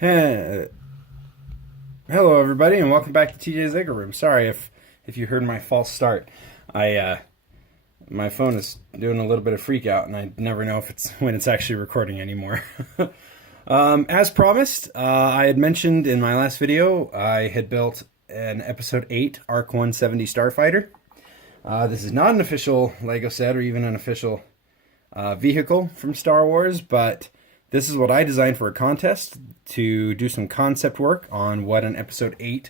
Hello, everybody, and welcome back to TJ's Lego Room. Sorry if you heard my false start. My phone is doing a little bit of freak out, and I never know if it's when it's actually recording anymore. As promised, I had mentioned in my last video, I had built an Episode 8 Arc 170 Starfighter. This is not an official Lego set or even an official vehicle from Star Wars, but this is what I designed for a contest to do some concept work on what an Episode 8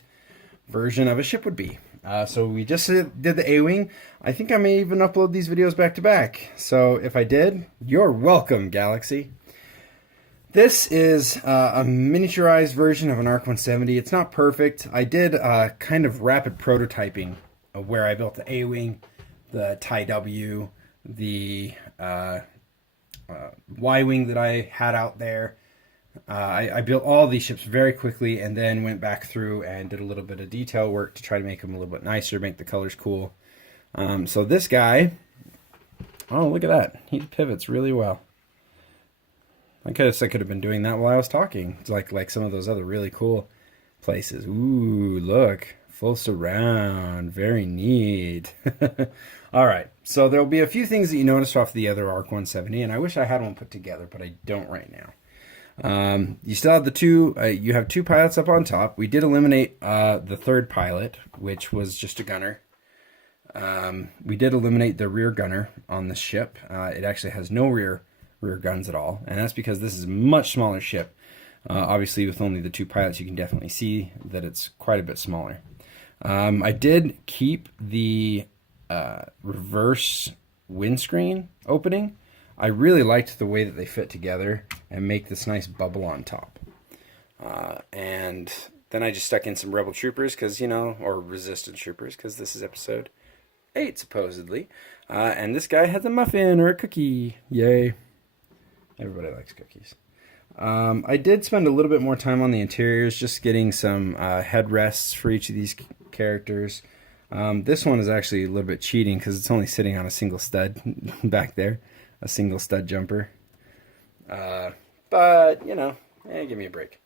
version of a ship would be. So we just did the A-Wing. I think I may even upload these videos back to back. So if I did, you're welcome, Galaxy. This is a miniaturized version of an Arc 170. It's not perfect. I did kind of rapid prototyping of where I built the A-Wing, the TIE W, the Y-Wing that I had out there. I built all these ships very quickly and then went back through and did a little bit of detail work to try to make them a little bit nicer, make the colors cool. So this guy, oh, look at that. He pivots really well. I guess I could have been doing that while I was talking. It's like some of those other really cool places. Ooh, look. Full surround. Very neat. All right. So there'll be a few things that you noticed off the other Arc 170, and I wish I had one put together, but I don't right now. You still have the two, you have two pilots up on top. We did eliminate the third pilot, which was just a gunner. We did eliminate the rear gunner on the ship. It actually has no rear guns at all, and that's because this is a much smaller ship. Obviously, with only the two pilots, you can definitely see that it's quite a bit smaller. I did keep the reverse windscreen opening. I really liked the way that they fit together and make this nice bubble on top. And then I just stuck in some Rebel Troopers, because, you know, or Resistance Troopers, because this is Episode 8, supposedly. And this guy has a muffin or a cookie. Yay. Everybody likes cookies. I did spend a little bit more time on the interiors, just getting some headrests for each of these characters. This one is actually a little bit cheating because it's only sitting on a single stud back there, a single stud jumper. But, you know, give me a break.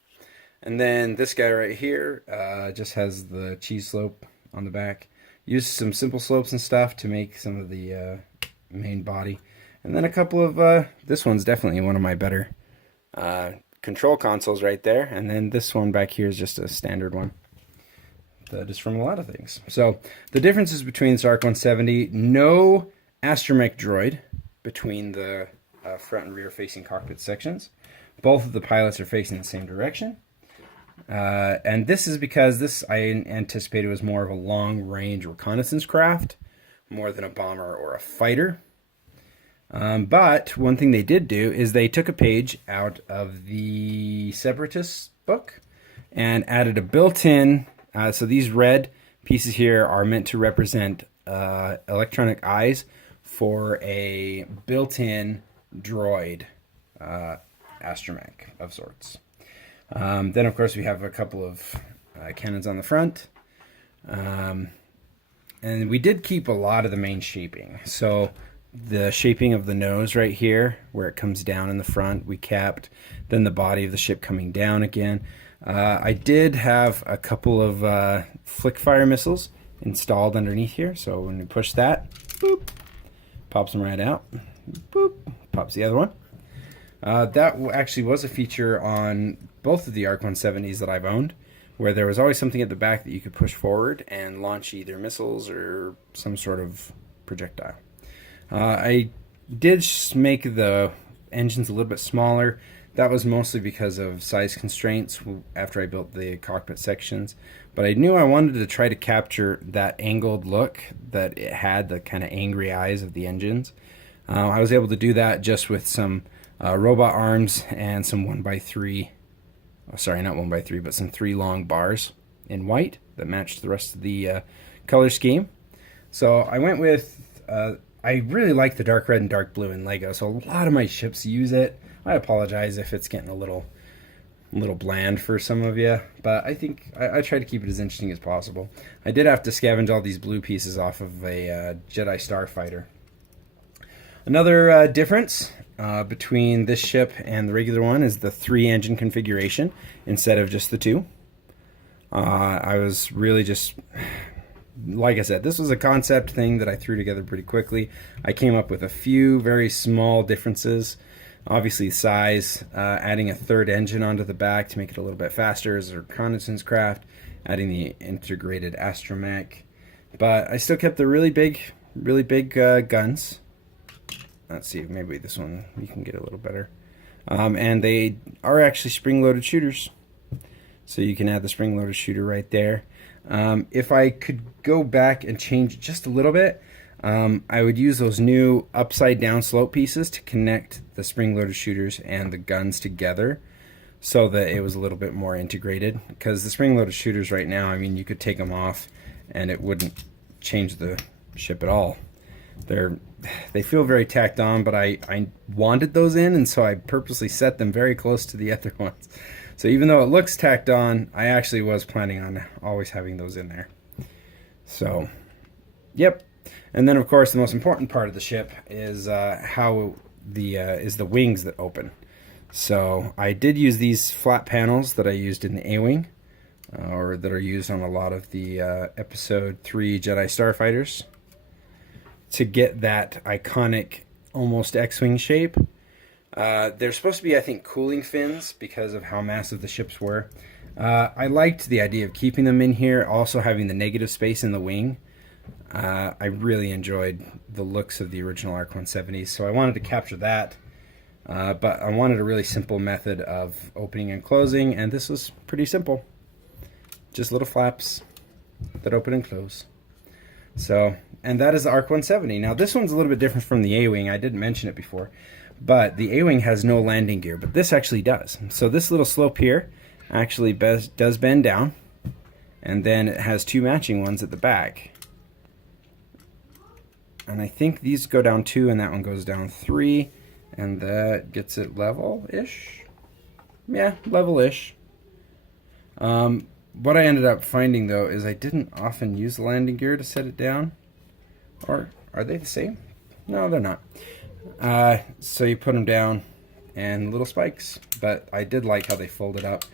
And then this guy right here just has the cheese slope on the back. Used some simple slopes and stuff to make some of the main body. And then a couple of, this one's definitely one of my better control consoles right there. And then this one back here is just a standard one. That is from a lot of things. So the differences between this Arc 170, no astromech droid between the front and rear facing cockpit sections. Both of the pilots are facing the same direction. And this is because this, I anticipated, was more of a long-range reconnaissance craft, more than a bomber or a fighter. But one thing they did do is they took a page out of the Separatist book and added a built-in, so these red pieces here are meant to represent electronic eyes for a built-in droid astromech of sorts. Then, of course, we have a couple of cannons on the front. And we did keep a lot of the main shaping. So the shaping of the nose right here, where it comes down in the front, we kept. Then the body of the ship coming down again. I did have a couple of flick fire missiles installed underneath here. So when we push that, boop, pops them right out. Boop, pops the other one. That actually was a feature on both of the Arc 170s that I've owned, where there was always something at the back that you could push forward and launch either missiles or some sort of projectile. I did make the engines a little bit smaller. That was mostly because of size constraints after I built the cockpit sections. But I knew I wanted to try to capture that angled look that it had, the kind of angry eyes of the engines. I was able to do that just with some robot arms and some 1x3, oh, sorry, not 1x3, but some 3 long bars in white that matched the rest of the color scheme. So I went with, I really like the dark red and dark blue in Lego, so a lot of my ships use it. I apologize if it's getting a little bland for some of you, but I think I try to keep it as interesting as possible. I did have to scavenge all these blue pieces off of a Jedi Starfighter. Another difference between this ship and the regular one is the 3-engine configuration instead of just the 2. I was really just, like I said, this was a concept thing that I threw together pretty quickly. I came up with a few very small differences. Obviously size, adding a 3rd engine onto the back to make it a little bit faster as a reconnaissance craft, adding the integrated astromech. But I still kept the really big guns. Let's see, maybe this one you can get a little better. And they are actually spring-loaded shooters. So you can add the spring-loaded shooter right there. If I could go back and change just a little bit, I would use those new upside-down slope pieces to connect the spring-loaded shooters and the guns together so that it was a little bit more integrated. Because the spring-loaded shooters right now, I mean, you could take them off and it wouldn't change the ship at all. They feel very tacked on, but I wanted those in, and so I purposely set them very close to the other ones. So even though it looks tacked on, I actually was planning on always having those in there. So, yep. And then of course the most important part of the ship is how the wings that open. So I did use these flat panels that I used in the A-Wing, or that are used on a lot of the Episode 3 Jedi Starfighters, to get that iconic almost X-Wing shape. They're supposed to be, I think, cooling fins because of how massive the ships were. I liked the idea of keeping them in here, also having the negative space in the wing. I really enjoyed the looks of the original ARC-170s, so I wanted to capture that. But I wanted a really simple method of opening and closing, and this was pretty simple. Just little flaps that open and close. So, and that is the ARC-170. Now this one's a little bit different from the A-Wing. I didn't mention it before, but the A-Wing has no landing gear, but this actually does. So this little slope here actually does bend down, and then it has 2 matching ones at the back. And I think these go down 2 and that one goes down 3, and that gets it level-ish. Yeah, level-ish. What I ended up finding, though, is I didn't often use the landing gear to set it down. Or are they the same? No, they're not. So you put them down and little spikes. But I did like how they folded up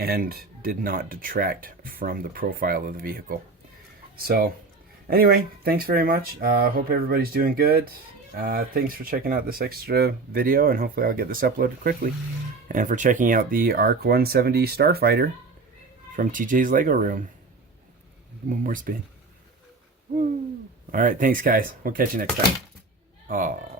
and did not detract from the profile of the vehicle. So anyway, thanks very much. Hope everybody's doing good. Thanks for checking out this extra video, and hopefully I'll get this uploaded quickly. And for checking out the ARC-170 Starfighter from TJ's Lego Room. One more spin. Woo. All right, thanks guys. We'll catch you next time. Aww.